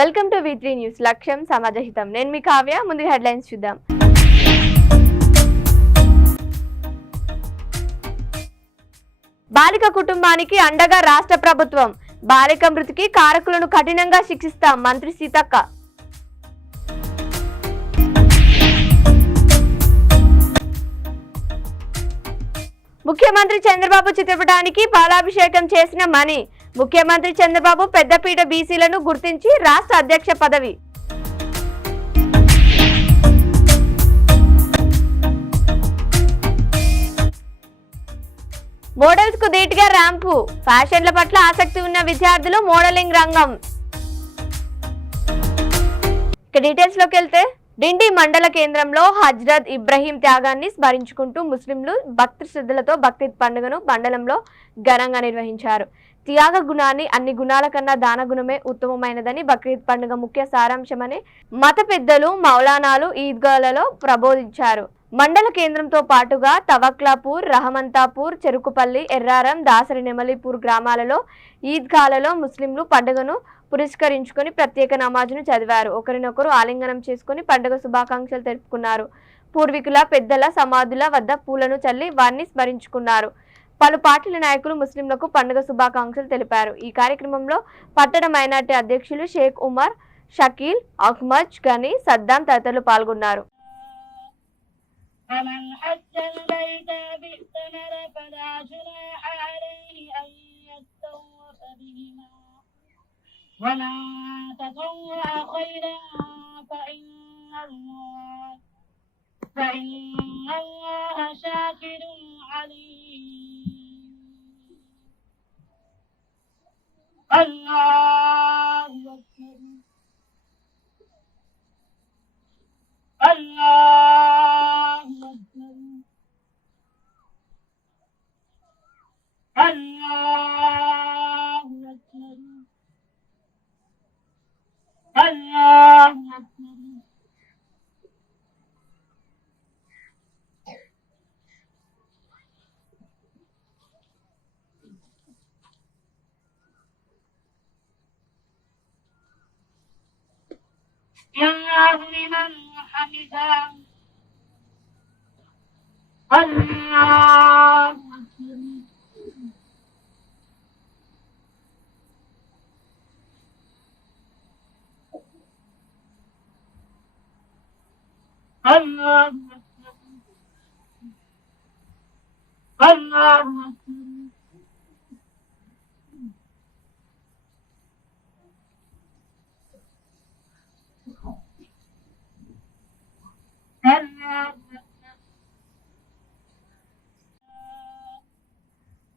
Welcome to V3 news. లక్ష్యం సమాజహితం. నేను మీ కావ్య. ముందు హెడ్లైన్స్ చూద్దాం. బాలిక కుటుంబానికి అండగా రాష్ట్ర ప్రభుత్వం. బాలిక మృతికి కారకులను కఠినంగా శిక్షిస్తాం మంత్రి సీతక్క. ముఖ్యమంత్రి చంద్రబాబు చిత్రపటానికి పాలాభిషేకం చేసిన మణి. ముఖ్యమంత్రి చంద్రబాబు పెద్దపీట బీసీలను గుర్తించి రాష్ట్ర అధ్యక్ష పదవి. మోడల్స్ కు ధీటుగా ర్యాంపు. ఫ్యాషన్ల పట్ల ఆసక్తి ఉన్న విద్యార్థులు మోడలింగ్ రంగం. ఇక డీటెయిల్స్ లోకి వెళ్తే, డిండి మండల కేంద్రంలో హజ్రత్ ఇబ్రహీం త్యాగాన్ని స్మరించుకుంటూ ముస్లింలు భక్తి శ్రద్ధలతో బక్రీద్ పండుగను మండలంలో ఘనంగా నిర్వహించారు. త్యాగ గుణాన్ని అన్ని గుణాల కన్నా దాన గుణమే ఉత్తమమైనదని, బక్రీద్ పండుగ ముఖ్య సారాంశమని మత పెద్దలు, మౌలానాలు ఈద్గాలలో ప్రబోధించారు. మండల కేంద్రంతో పాటుగా తవక్లాపూర్, రహమంతాపూర్, చెరుకుపల్లి, ఎర్రారం, దాసరి నెమలిపూర్ గ్రామాలలో ఈద్గాలలో ముస్లింలు పండుగను పురస్కరించుకొని ప్రత్యేక నమాజును చదివారు. ఒకరినొకరు ఆలింగనం చేసుకుని పండుగ శుభాకాంక్షలు తెలుపుకున్నారు. పూర్వీకుల పెద్దల సమాధుల వద్ద పూలను చల్లి వారిని స్మరించుకున్నారు. పలు పార్టీల నాయకులు ముస్లింలకు పండుగ శుభాకాంక్షలు తెలిపారు. ఈ కార్యక్రమంలో పట్టణ మైనార్టీ అధ్యక్షులు షేక్ ఉమర్, షకీల్, అహ్మద్ గని, సద్దాం తదితరులు పాల్గొన్నారు. وَمَن تَطَوَّعَ خَيْرًا فَإِنَّ اللَّهَ شَاكِرٌ عَلِيمٌ. اللَّهُ أَكْبَرُ. اللَّهُ أَكْبَرُ. اللَّهُ أَكْبَرُ. الله أكبر. الله لمن حمده. الله أكبر. الله أكبر. الله أكبر.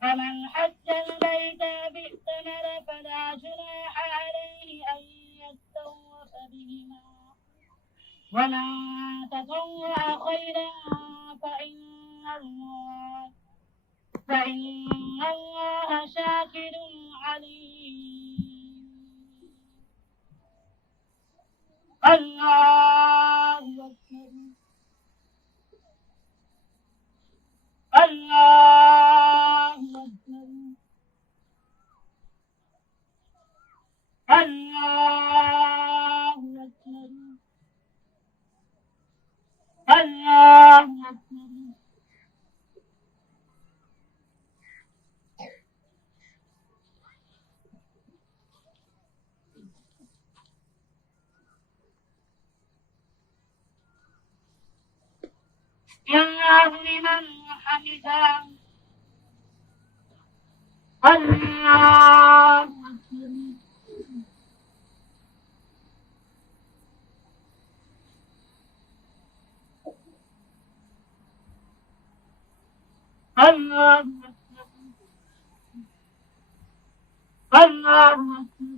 فمن حج البيت باعتمر فلا جناح عليه أن يطوف بهما ومن تطوع خيرا فإن الله شاكر عليم. الله أكبر. الله أكبر. الله أكبر. الله أكبر. الله لمن حمده. الله أكبر. الله أكبر.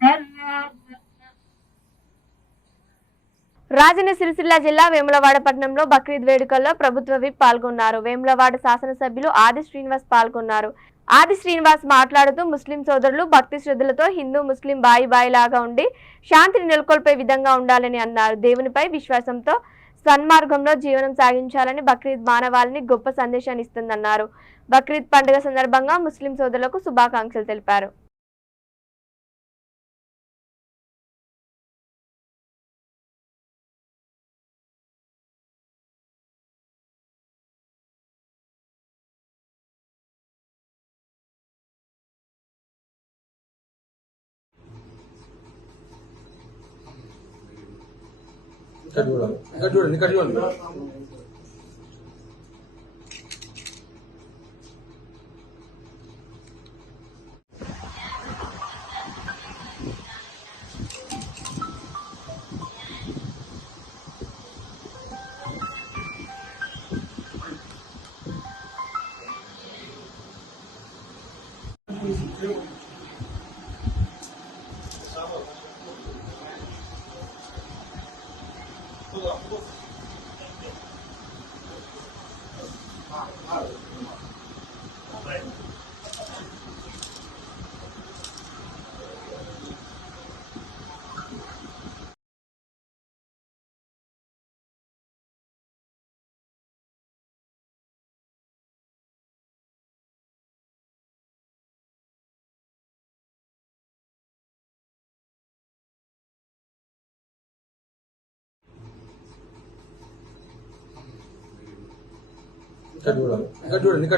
الله أكبر. రాజన్న సిరిసిల్ల జిల్లా వేములవాడ పట్టణంలో బక్రీద్ వేడుకల్లో ప్రభుత్వ విప్ పాల్గొన్నారు. వేములవాడ శాసనసభ్యులు ఆది శ్రీనివాస్ పాల్గొన్నారు. ఆది శ్రీనివాస్ మాట్లాడుతూ ముస్లిం సోదరులు భక్తి శ్రద్ధలతో హిందూ ముస్లిం బాయి బాయిలాగా ఉండి శాంతిని నెలకొల్పే విధంగా ఉండాలని అన్నారు. దేవునిపై విశ్వాసంతో సన్మార్గంలో జీవనం సాగించాలని బక్రీద్ మానవాళిని గొప్ప సందేశాన్ని ఇస్తుందన్నారు. బక్రీద్ పండుగ సందర్భంగా ముస్లిం సోదరులకు శుభాకాంక్షలు తెలిపారు. ఇక్కడ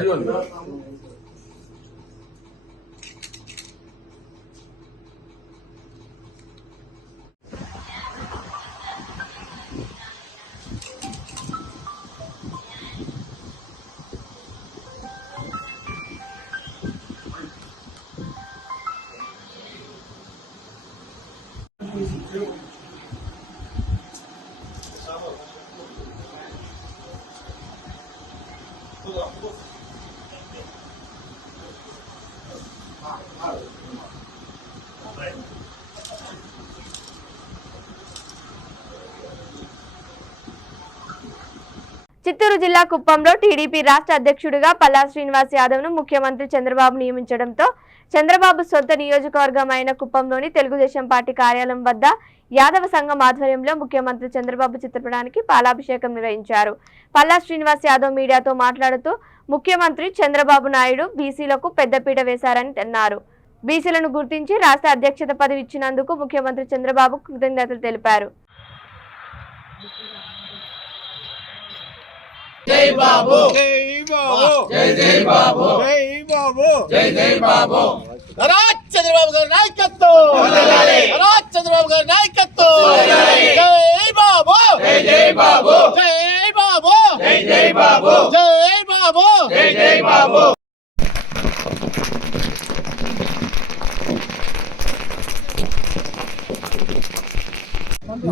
చూడండి చిత్తూరు జిల్లా కుప్పంలో టీడీపీ రాష్ట్ర అధ్యక్షుడిగా పల్లా శ్రీనివాస్ యాదవ్ను ముఖ్యమంత్రి చంద్రబాబు నియమించడంతో చంద్రబాబు సొంత నియోజకవర్గం అయిన కుప్పంలోని తెలుగుదేశం పార్టీ కార్యాలయం వద్ద యాదవ సంఘం ఆధ్వర్యంలో ముఖ్యమంత్రి చంద్రబాబు చిత్రపటానికి పాలాభిషేకం నిర్వహించారు. పల్లా శ్రీనివాస్ యాదవ్ మీడియాతో మాట్లాడుతూ ముఖ్యమంత్రి చంద్రబాబు నాయుడు బీసీలకు పెద్దపీట వేశారని అన్నారు. బీసీలను గుర్తించి రాష్ట్ర అధ్యక్షత పదవి ఇచ్చినందుకు ముఖ్యమంత్రి చంద్రబాబు కృతజ్ఞతలు తెలిపారు. జై బాబు జై బాబు జై జై బాబు జై బాబు జై జై బాబు రాజ్ చంద్రబాబు గారి నాయకత్వం వందనాలి రాజ్ చంద్రబాబు గారి నాయకత్వం వందనాలి జై బాబు జై జై బాబు జై బాబు జై జై బాబు జై బాబు జై జై బాబు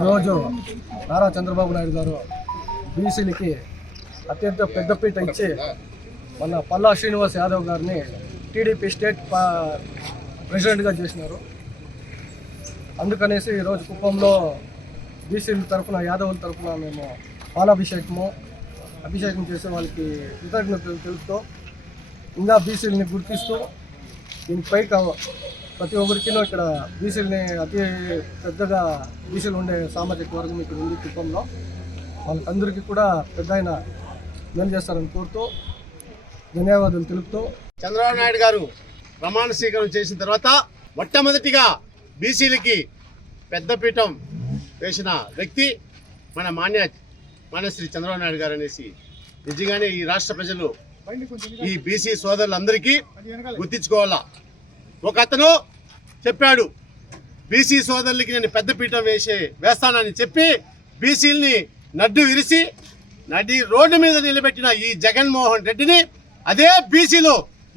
ఈరోజు నారా చంద్రబాబు నాయుడు గారు బీసీలకి అత్యంత పెద్దపీట ఇచ్చి మన పల్లా శ్రీనివాస్ యాదవ్ గారిని టీడీపీ స్టేట్ ప్రెసిడెంట్గా చేసినారు. అందుకనేసి ఈరోజు కుప్పంలో బీసీల తరఫున యాదవుల తరఫున మేము అభిషేకం చేసే వాళ్ళకి కృతజ్ఞతలు తెలుపుతూ ఇంకా బీసీలని గుర్తిస్తూ దీనిపై ప్రతి ఒక్కరికి ఇక్కడ బీసీలని అతి పెద్దగా బీసీలు ఉండే సామాజిక వర్గం ఇక్కడ ఉంది కుప్పంలో. వాళ్ళకందరికీ కూడా పెద్ద ఆయన మేలు చేస్తారని కోరుతూ ధన్యవాదాలు తెలుపుతూ చంద్రబాబు నాయుడు గారు ప్రమాణ స్వీకారం చేసిన తర్వాత మొట్టమొదటిగా బీసీలకి పెద్దపీఠం వేసిన వ్యక్తి మన మాన్యశ్రీ చంద్రబాబు నాయుడు గారు అనేసి నిజంగానే ఈ రాష్ట్ర ప్రజలు ఈ బీసీ సోదరులందరికీ గుర్తించుకోవాలా. ఒక అతను చెప్పాడు బీసీ సోదరులకి నేను పెద్దపీఠం వేస్తానని చెప్పి బీసీలని నడ్డు విరిసి నడి రోడ్డు మీద నిలబెట్టిన ఈ జగన్మోహన్ రెడ్డిని అదే బీసీలో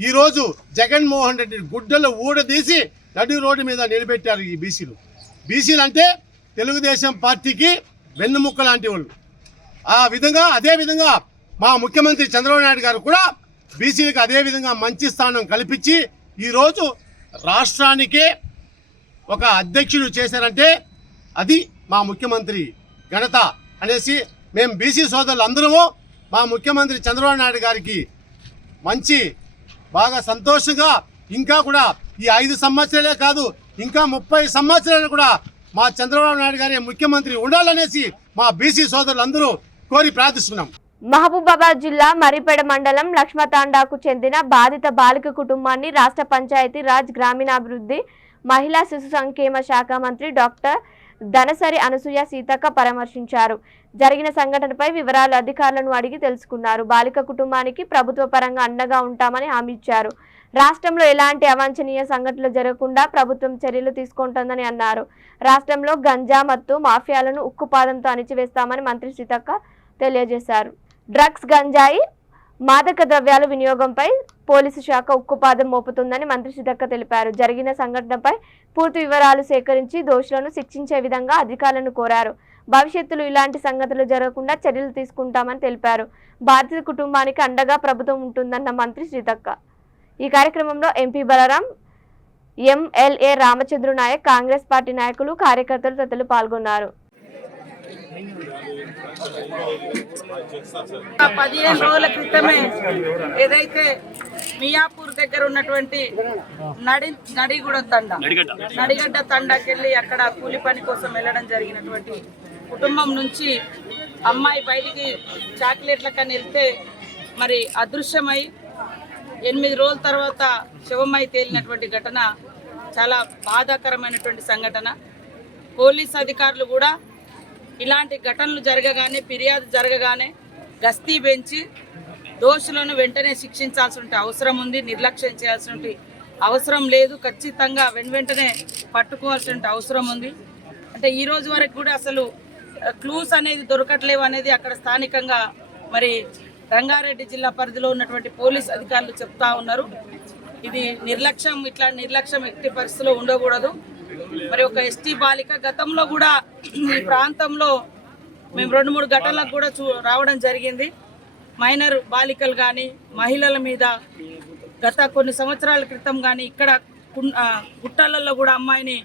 ఈరోజు జగన్మోహన్ రెడ్డి గుడ్డలు ఊడదీసి నడి రోడ్డు మీద నిలబెట్టారు ఈ బీసీలు. బీసీలు అంటే తెలుగుదేశం పార్టీకి వెన్నుముక్క లాంటి వాళ్ళు. అదేవిధంగా మా ముఖ్యమంత్రి చంద్రబాబు నాయుడు గారు కూడా బీసీలకు అదేవిధంగా మంచి స్థానం కల్పించి ఈరోజు రాష్ట్రానికే ఒక అధ్యక్షుడు చేశారంటే అది మా ముఖ్యమంత్రి ఘనత అనేసి మేము బీసీ సోదరులు అందరము మా ముఖ్యమంత్రి చంద్రబాబు నాయుడు గారికి బాగా సంతోషంగా ఇంకా కూడా ఈ 5 సంవత్సరాలే కాదు ఇంకా 30 సంవత్సరాలు కూడా మా చంద్రబాబు నాయుడు గారి ముఖ్యమంత్రి ఉండాలనేసి మా బీసీ సోదరులు అందరూ కోరి ప్రార్థిస్తున్నాం. మహబూబాబాద్ జిల్లా మరిపేడ మండలం లక్ష్మతాండాకు చెందిన బాధిత బాలిక కుటుంబాన్ని రాష్ట్ర పంచాయతీ రాజ్ గ్రామీణాభివృద్ధి మహిళా శిశు సంక్షేమ శాఖ మంత్రి డాక్టర్ ధనసరి అనసూయ సీతక్క పరామర్శించారు. జరిగిన సంఘటనపై వివరాలు అధికారులను అడిగి తెలుసుకున్నారు. బాలిక కుటుంబానికి ప్రభుత్వ పరంగా అండగా ఉంటామని హామీ ఇచ్చారు. రాష్ట్రంలో ఎలాంటి అవాంఛనీయ సంఘటనలు జరగకుండా ప్రభుత్వం చర్యలు తీసుకుంటుందని అన్నారు. రాష్ట్రంలో గంజా మత్తు మాఫియాలను ఉక్కుపాదంతో అణిచివేస్తామని మంత్రి సీతక్క తెలియజేశారు. డ్రగ్స్, గంజాయి, మాదక ద్రవ్యాల వినియోగంపై పోలీసు శాఖ ఉక్కుపాదం మోపుతుందని మంత్రి సీతక్క తెలిపారు. జరిగిన సంఘటనపై పూర్తి వివరాలు సేకరించి దోషులను శిక్షించే విధంగా అధికారులను కోరారు. భవిష్యత్తులో ఇలాంటి సంగతులు జరగకుండా చర్యలు తీసుకుంటామని తెలిపారు. బాధిత కుటుంబానికి అండగా ప్రభుత్వం ఉంటుందన్న మంత్రి సీతక్క. ఈ కార్యక్రమంలో MP Balaram, MLA Ramachandra Naik, Congress party నాయకులు, కార్యకర్తలు తదితరులు పాల్గొన్నారు. 15 రోజుల క్రితమే ఏదైతే మియాపూర్ దగ్గర ఉన్నటువంటి నడిగడ్డ తండాకెళ్ళి అక్కడ కూలి పని కోసం వెళ్ళడం జరిగినటువంటి కుటుంబం నుంచి అమ్మాయి బయటికి చాక్లెట్లకని వెళ్తే మరి అదృశ్యమై 8 రోజుల తర్వాత శవమై తేలినటువంటి ఘటన చాలా బాధాకరమైనటువంటి సంఘటన. పోలీస్ అధికారులు కూడా ఇలాంటి ఘటనలు జరగగానే, ఫిర్యాదు జరగగానే గస్తీ పెంచి దోషులను వెంటనే శిక్షించాల్సిన అవసరం ఉంది. నిర్లక్ష్యం చేయాల్సిన అవసరం లేదు. ఖచ్చితంగా వెంటనే పట్టుకోవాల్సిన అవసరం ఉంది. అంటే ఈ రోజు వరకు కూడా అసలు క్లూస్ అనేది దొరకట్లేవు అనేది అక్కడ స్థానికంగా మరి రంగారెడ్డి జిల్లా పరిధిలో ఉన్నటువంటి పోలీస్ అధికారులు చెప్తా ఉన్నారు. ఇది నిర్లక్ష్యం, ఇట్లా నిర్లక్ష్యం ఎట్టి పరిస్థితిలో ఉండకూడదు. మరి ఒక ఎస్టీ బాలిక గతంలో కూడా ఈ ప్రాంతంలో మేము 2-3 ఘటనలకు కూడా రావడం జరిగింది. మైనర్ బాలికలు కానీ మహిళల మీద గత కొన్ని సంవత్సరాల క్రితం కానీ ఇక్కడ గుట్టలలో కూడా అమ్మాయిని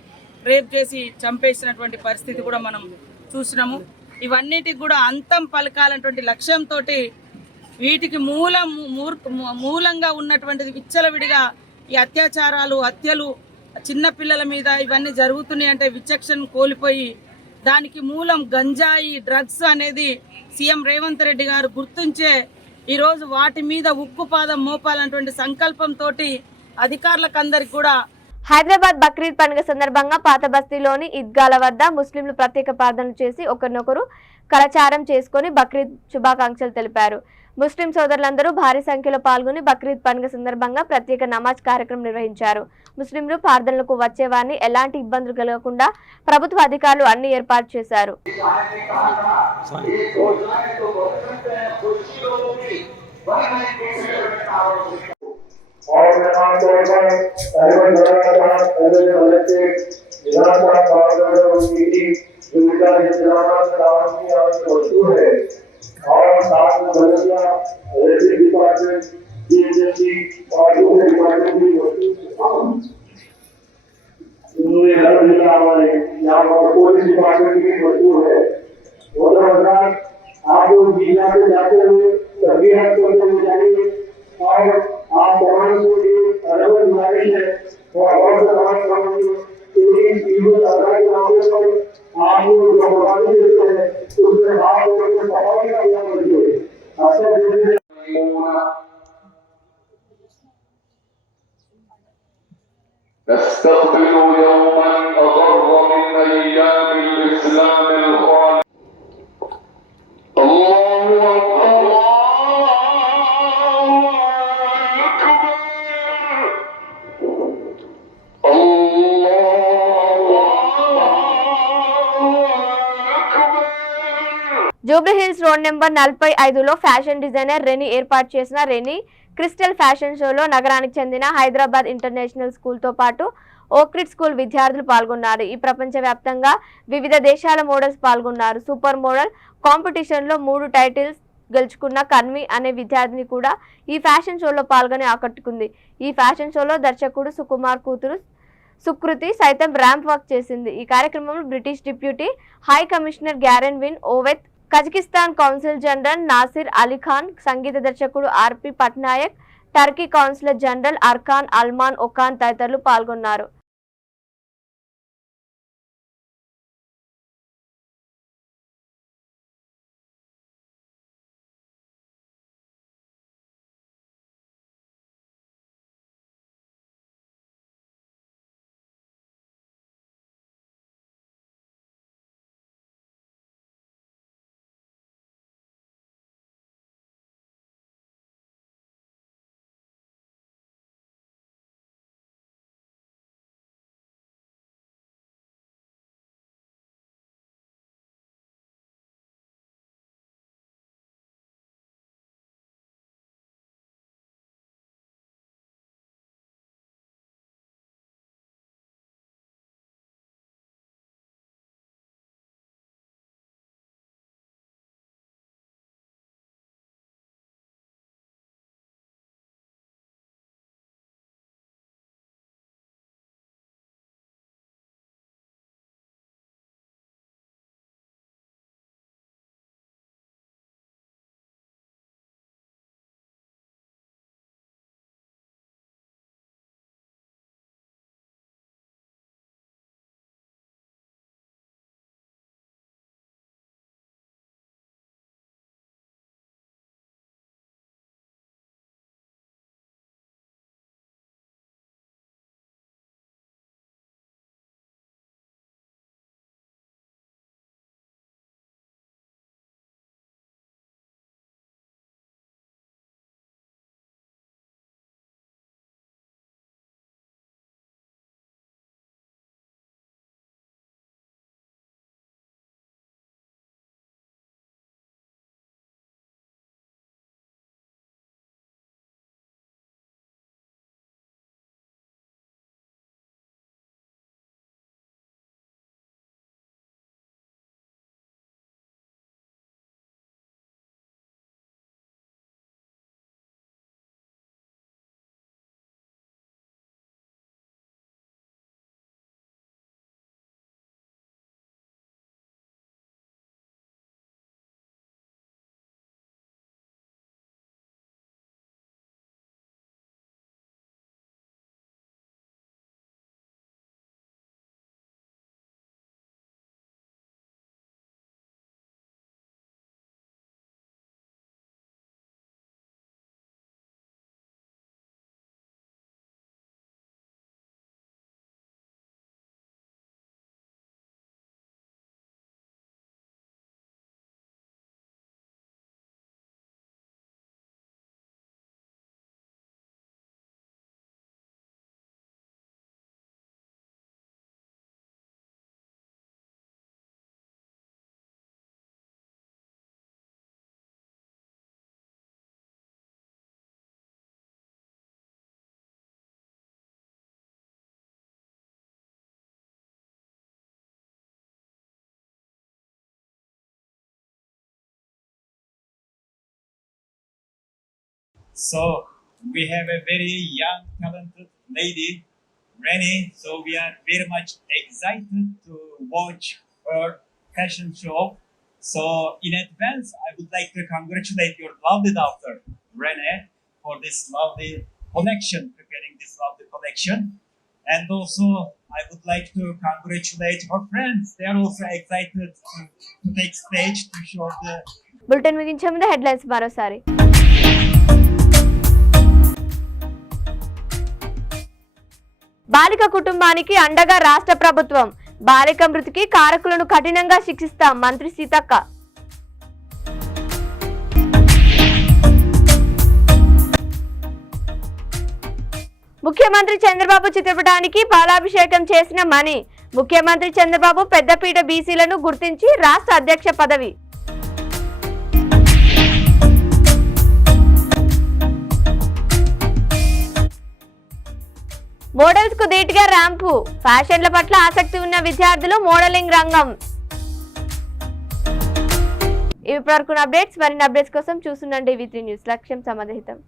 రేప్ చేసి చంపేసినటువంటి పరిస్థితి కూడా మనం చూసినాము. ఇవన్నిటికి కూడా అంతం పలకాలన్నటువంటి లక్ష్యంతో వీటికి మూలంగా ఉన్నటువంటిది విచ్చలవిడిగా ఈ అత్యాచారాలు, హత్యలు చిన్నపిల్లల మీద ఇవన్నీ జరుగుతున్నాయి అంటే విచక్షణ కోల్పోయి దానికి మూలం గంజాయి, డ్రగ్స్ అనేది సీఎం రేవంత్ రెడ్డి గారు గుర్తించే ఈరోజు వాటి మీద ఉక్కుపాదం మోపాలన్నటువంటి సంకల్పంతో అధికారులకు అందరికి కూడా. హైదరాబాద్ బక్రీద్ పండుగ సందర్భంగా పాత బస్తీలోని ఈద్గాల వద్ద ముస్లింలు ప్రత్యేక ప్రార్థనలు చేసి ఒకరినొకరు కరచారం చేసుకుని బక్రీద్ శుభాకాంక్షలు తెలిపారు. ముస్లిం సోదరులందరూ భారీ సంఖ్యలో పాల్గొని బక్రీద్ పండుగ సందర్భంగా ప్రత్యేక నమాజ్ కార్యక్రమం నిర్వహించారు. ముస్లింలు ప్రార్థనలకు వచ్చే వారిని ఎలాంటి ఇబ్బందులు కలగకుండా ప్రభుత్వ అధికారులు అన్ని ఏర్పాటు చేశారు. और साथ में बल्दिया रेलवे डिपार्टमेंट, बीएसएससी और दूसरे डिपार्टमेंट भी उन्होंने हर जिला हमारे यहाँ पर पुलिस डिपार्टमेंट भी मजबूर है। आप लोग जिला से जाते हुए सभी करते हुए जाएंगे और आप तमाम को ये अलग गुजारिश है और समाज करेंगे सरकार के मामले पर आप लोग जो बर्बादी देते हैं उसमें आप लोगों को सफाई का ध्यान रखिए। نستقبل يوما أغر من أيام الإسلام الخالد. الله أكبر، الله أكبر، జూబ్లీ హిల్స్ రోడ్ నెంబర్ 45లో ఫ్యాషన్ డిజైనర్ రెనీ ఏర్పాటు చేసిన రెనీ క్రిస్టల్ ఫ్యాషన్ షోలో నగరానికి చెందిన హైదరాబాద్ ఇంటర్నేషనల్ స్కూల్తో పాటు ఓక్రిడ్ స్కూల్ విద్యార్థులు పాల్గొన్నారు. ఈ ప్రపంచవ్యాప్తంగా వివిధ దేశాల మోడల్స్ పాల్గొన్నారు. సూపర్ మోడల్ కాంపిటీషన్లో 3 టైటిల్స్ గెలుచుకున్న కన్వి అనే విద్యార్థిని కూడా ఈ ఫ్యాషన్ షోలో పాల్గొని ఆకట్టుకుంది. ఈ ఫ్యాషన్ షోలో దర్శకుడు సుకుమార్ కూతురు సుకృతి సైతం ర్యాంప్ వాక్ చేసింది. ఈ కార్యక్రమంలో British deputy high commissioner Gareth Wynn Owen, Kazakhstan council general Nasir Ali Khan, సంగీత దర్శకుడు RP Patnaik, Turkey councillor general Orhan Yalman Okan తదితరులు పాల్గొన్నారు. So we have a very young, talented lady, Rennie. So we are very much excited to watch her fashion show. So in advance, I would like to congratulate your lovely daughter, Renee, for this lovely collection, preparing this lovely collection. And also, I would like to congratulate her friends. They are also excited to take stage to show the. Bulletin ముగించే ముందు headlines మరోసారి. బాలిక కుటుంబానికి అండగా రాష్ట్ర ప్రభుత్వం, బాలిక మృతికి కారకులను కఠినంగా శిక్షిస్తాం మంత్రి సీతక్క. ముఖ్యమంత్రి చంద్రబాబు చిత్రపటానికి పాలాభిషేకం చేసిన మణి, ముఖ్యమంత్రి చంద్రబాబు పెద్దపీట బీసీలను గుర్తించి రాష్ట్ర అధ్యక్ష పదవి. మోడల్స్ కు ధీటుగా ర్యాంపు, ఫ్యాషన్ల పట్ల ఆసక్తి ఉన్న విద్యార్థులు మోడలింగ్ రంగం. ఇవి వరకు అప్డేట్స్. మరిన్ని అప్డేట్స్ కోసం చూస్తుండండి V3 న్యూస్. లక్ష్యం సమాధానం.